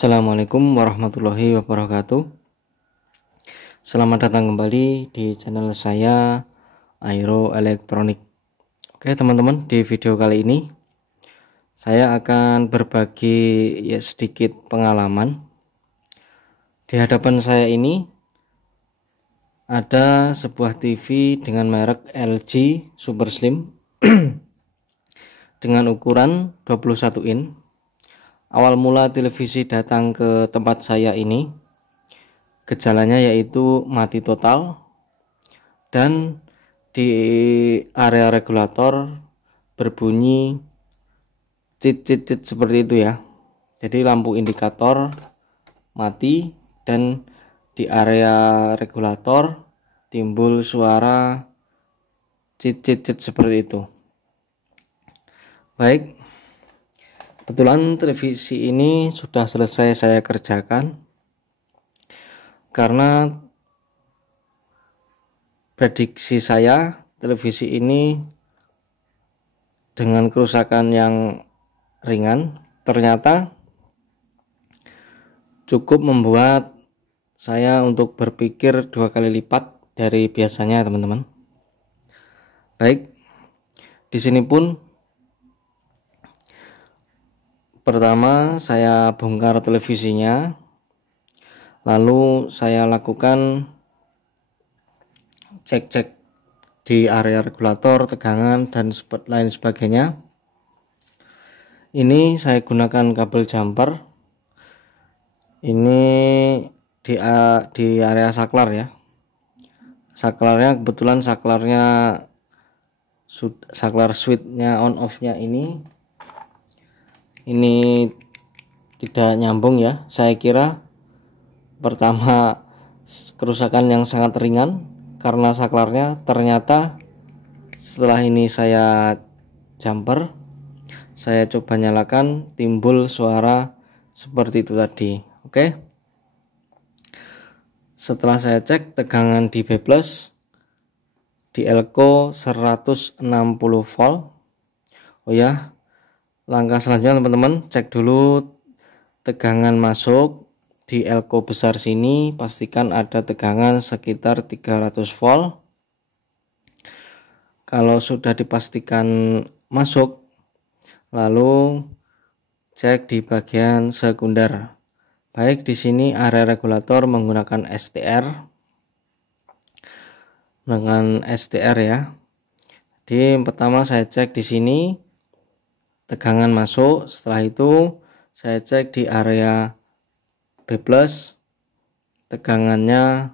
Assalamualaikum warahmatullahi wabarakatuh. Selamat datang kembali di channel saya Aero Elektronik. Oke teman-teman, di video kali ini saya akan berbagi sedikit pengalaman. Di hadapan saya ini ada sebuah TV dengan merek LG Super Slim dengan ukuran 21 in. Awal mula televisi datang ke tempat saya ini, gejalanya yaitu mati total, dan di area regulator berbunyi cit seperti itu ya. Jadi lampu indikator mati dan di area regulator timbul suara cit seperti itu. Baik, kebetulan televisi ini sudah selesai saya kerjakan karena prediksi saya televisi ini dengan kerusakan yang ringan ternyata cukup membuat saya untuk berpikir 2 kali lipat dari biasanya, teman-teman. Baik, di sini pun pertama saya bongkar televisinya, lalu saya lakukan cek di area regulator, tegangan dan lain sebagainya. Ini saya gunakan kabel jumper. Ini di area saklar ya. Saklarnya kebetulan saklar switchnya on off-nya ini tidak nyambung ya. Saya kira pertama kerusakan yang sangat ringan karena saklarnya, ternyata setelah ini saya jumper, saya coba nyalakan, timbul suara seperti itu tadi. Oke, setelah saya cek tegangan di B+ di elko 160 volt. Oh ya, langkah selanjutnya teman-teman, cek dulu tegangan masuk di elko besar sini, pastikan ada tegangan sekitar 300 volt. Kalau sudah dipastikan masuk, lalu cek di bagian sekunder. Baik, di sini area regulator menggunakan STR ya. Jadi pertama saya cek di sini tegangan masuk, setelah itu saya cek di area B+, tegangannya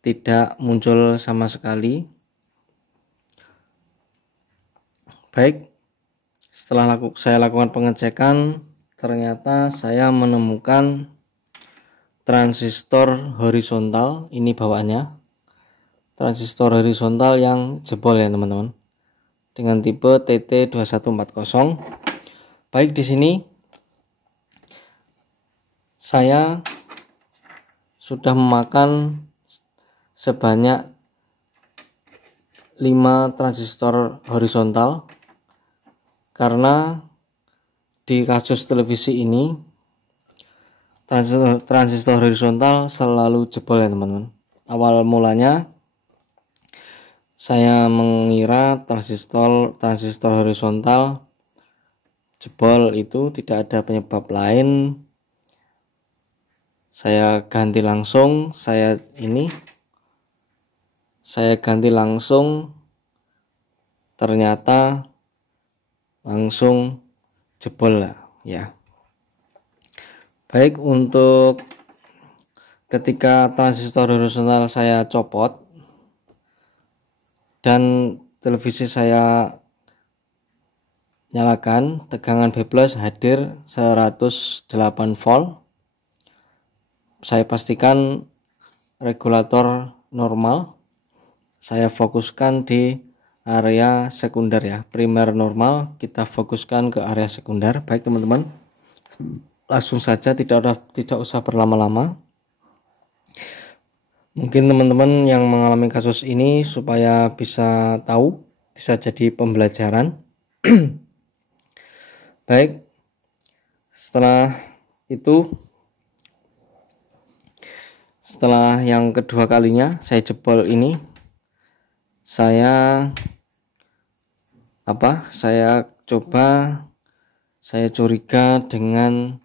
tidak muncul sama sekali. Baik, setelah saya lakukan pengecekan, ternyata saya menemukan transistor horizontal. Ini bawaannya transistor horizontal yang jebol ya teman-teman, dengan tipe TT2140. Baik, di sini saya sudah memakan sebanyak 5 transistor horizontal karena di kasus televisi ini transistor horizontal selalu jebol ya teman-teman. Awal mulanya saya mengira transistor horizontal jebol itu tidak ada penyebab lain. Saya ganti langsung, saya ganti langsung, ternyata langsung jebol ya. Baik, untuk ketika transistor horizontal saya copot dan televisi saya nyalakan, tegangan B+ hadir 108 volt. Saya pastikan regulator normal. Saya fokuskan di area sekunder ya. Primer normal, kita fokuskan ke area sekunder. Baik teman-teman, langsung saja, tidak usah berlama-lama. Mungkin teman-teman yang mengalami kasus ini supaya bisa tahu, bisa jadi pembelajaran. Baik, setelah itu setelah yang kedua kalinya saya jebol ini, saya curiga dengan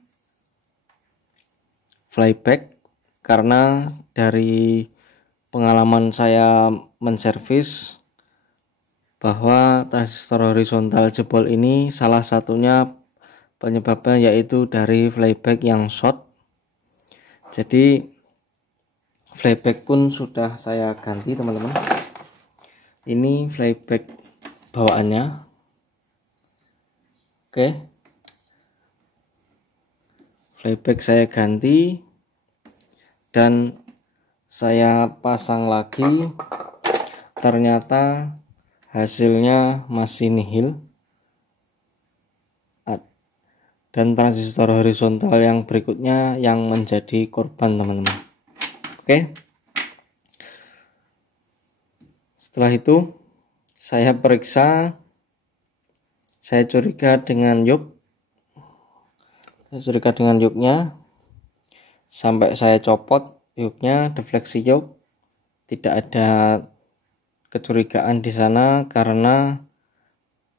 flyback, karena dari pengalaman saya menservis bahwa transistor horizontal jebol ini salah satunya penyebabnya yaitu dari flyback yang short. Jadi flyback pun sudah saya ganti teman-teman. Ini flyback bawaannya. Oke, flyback saya ganti dan saya pasang lagi. Ternyata hasilnya masih nihil, dan transistor horizontal yang berikutnya yang menjadi korban teman-teman. Oke, setelah itu saya periksa, saya curiga dengan yuknya, sampai saya copot yuknya, defleksi yuk, tidak ada kecurigaan di sana karena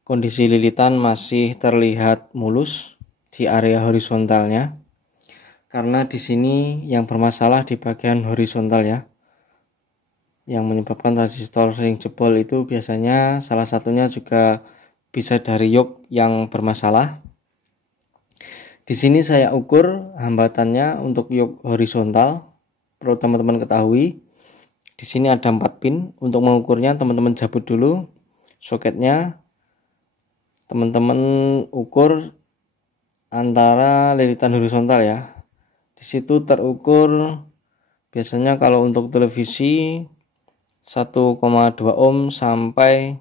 kondisi lilitan masih terlihat mulus di area horizontalnya. Karena di sini yang bermasalah di bagian horizontal ya, yang menyebabkan transistor sering jebol itu biasanya salah satunya juga bisa dari yuk yang bermasalah. Di sini saya ukur hambatannya untuk yuk horizontal. Perlu teman-teman ketahui, di sini ada 4 pin. Untuk mengukurnya teman-teman cabut dulu soketnya, teman-teman ukur antara lilitan horizontal ya. Di situ terukur biasanya kalau untuk televisi 1,2 ohm sampai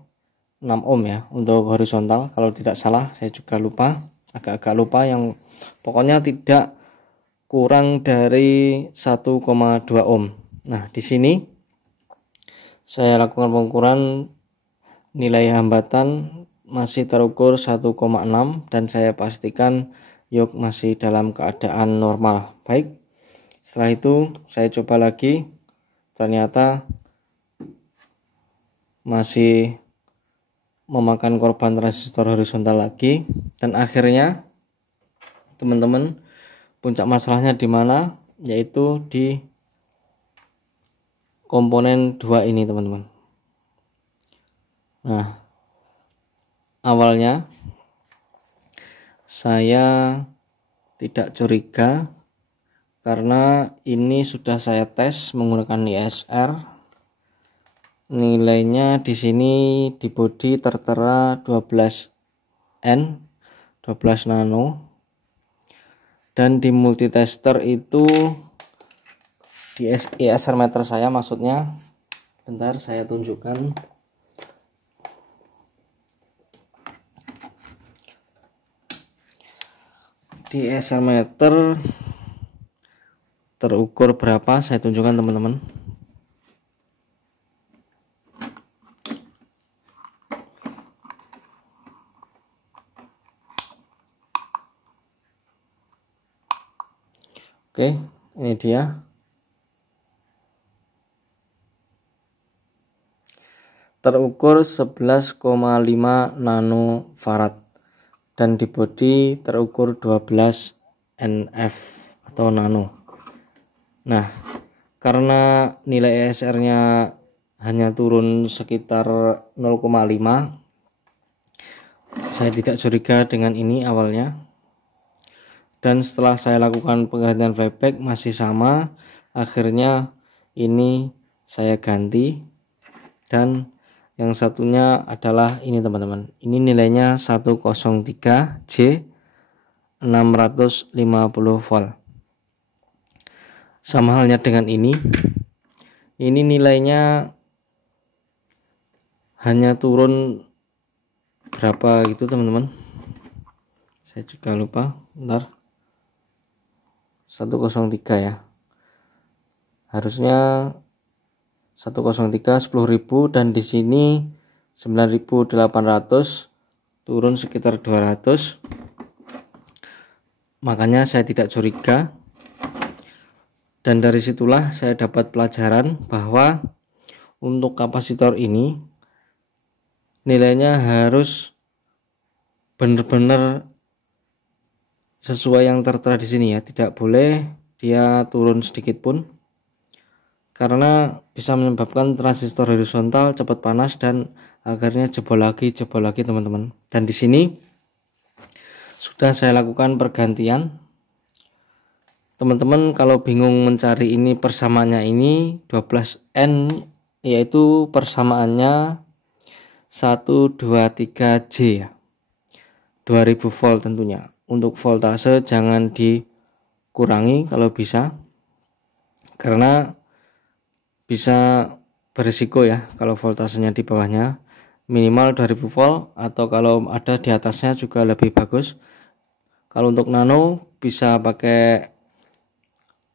6 ohm ya untuk horizontal, kalau tidak salah, saya juga agak-agak lupa, yang pokoknya tidak kurang dari 1,2 ohm. Nah, di sini saya lakukan pengukuran, nilai hambatan masih terukur 1,6 dan saya pastikan yuk masih dalam keadaan normal. Baik, setelah itu saya coba lagi, ternyata masih memakan korban transistor horizontal lagi. Dan akhirnya teman-teman, puncak masalahnya di mana? Yaitu di komponen 2 ini teman-teman. Nah, awalnya saya tidak curiga karena ini sudah saya tes menggunakan ISR. Nilainya di sini di bodi tertera 12 nano, dan di multitester itu di ISR meter saya, maksudnya bentar saya tunjukkan. Di ISR meter terukur berapa, saya tunjukkan teman-teman. Oke, ini dia. Terukur 11,5 nanofarad dan di bodi terukur 12 NF atau nano. Nah, karena nilai ESR-nya hanya turun sekitar 0,5, saya tidak curiga dengan ini awalnya. Dan setelah saya lakukan penggantian flyback masih sama, akhirnya ini saya ganti, dan yang satunya adalah ini teman-teman. Ini nilainya 103J 650 volt. Sama halnya dengan ini nilainya hanya turun berapa gitu teman-teman, saya juga lupa, bentar. 103 ya, harusnya 103 10.000, dan di sini 9.800, turun sekitar 200. makanya saya tidak curiga. Dan dari situlah saya dapat pelajaran bahwa untuk kapasitor ini nilainya harus benar-benar sesuai yang tertera di sini ya, tidak boleh dia turun sedikit pun, karena bisa menyebabkan transistor horizontal cepat panas dan akhirnya jebol lagi teman-teman. Dan di sini sudah saya lakukan pergantian. Teman-teman kalau bingung mencari ini persamaannya, ini 12N yaitu persamaannya 123J ya, 2000 volt tentunya. Untuk voltase jangan dikurangi kalau bisa, karena bisa berisiko ya kalau voltasenya di bawahnya. Minimal 2000 volt, atau kalau ada di atasnya juga lebih bagus. Kalau untuk nano bisa pakai,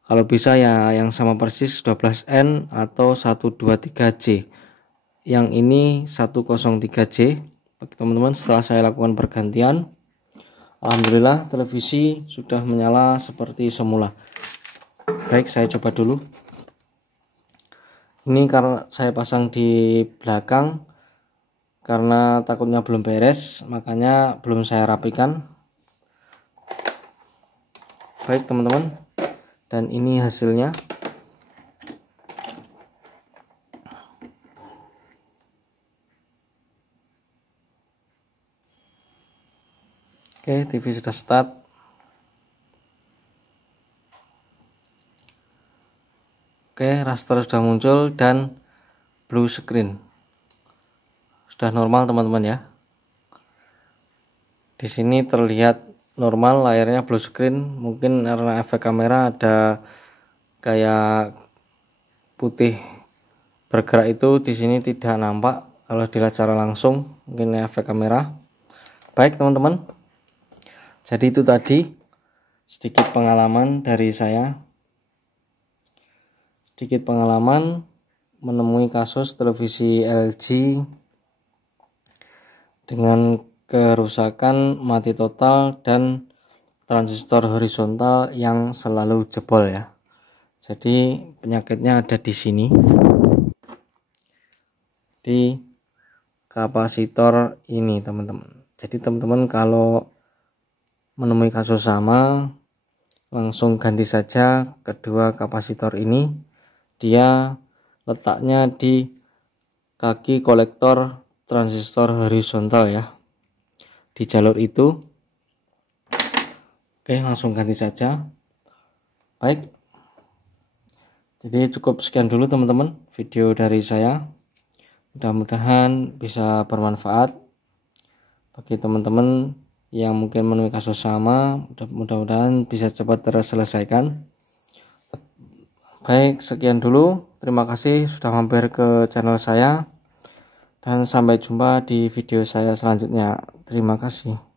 kalau bisa ya yang sama persis 12N atau 123J. Yang ini 103J. Teman-teman, setelah saya lakukan pergantian, alhamdulillah televisi sudah menyala seperti semula. Baik, saya coba dulu. Ini karena saya pasang di belakang karena takutnya belum beres, makanya belum saya rapikan. Baik teman-teman, dan ini hasilnya. Oke, TV sudah start. Oke, raster sudah muncul dan blue screen sudah normal teman-teman ya. Di sini terlihat normal, layarnya blue screen. Mungkin karena efek kamera ada kayak putih bergerak, itu di sini tidak nampak kalau dilihat secara langsung, mungkin efek kamera. Baik teman-teman, jadi itu tadi sedikit pengalaman dari saya, sedikit pengalaman menemui kasus televisi LG dengan kerusakan mati total dan transistor horizontal yang selalu jebol ya. Jadi penyakitnya ada di sini, di kapasitor ini teman-teman. Jadi teman-teman kalau menemui kasus sama, langsung ganti saja kedua kapasitor ini. Dia letaknya di kaki kolektor transistor horizontal ya, di jalur itu. Oke, langsung ganti saja. Baik, jadi cukup sekian dulu teman-teman video dari saya. Mudah-mudahan bisa bermanfaat bagi teman-teman yang mungkin menemui kasus sama. Mudah-mudahan bisa cepat terselesaikan. Baik, sekian dulu. Terima kasih sudah mampir ke channel saya, dan sampai jumpa di video saya selanjutnya. Terima kasih.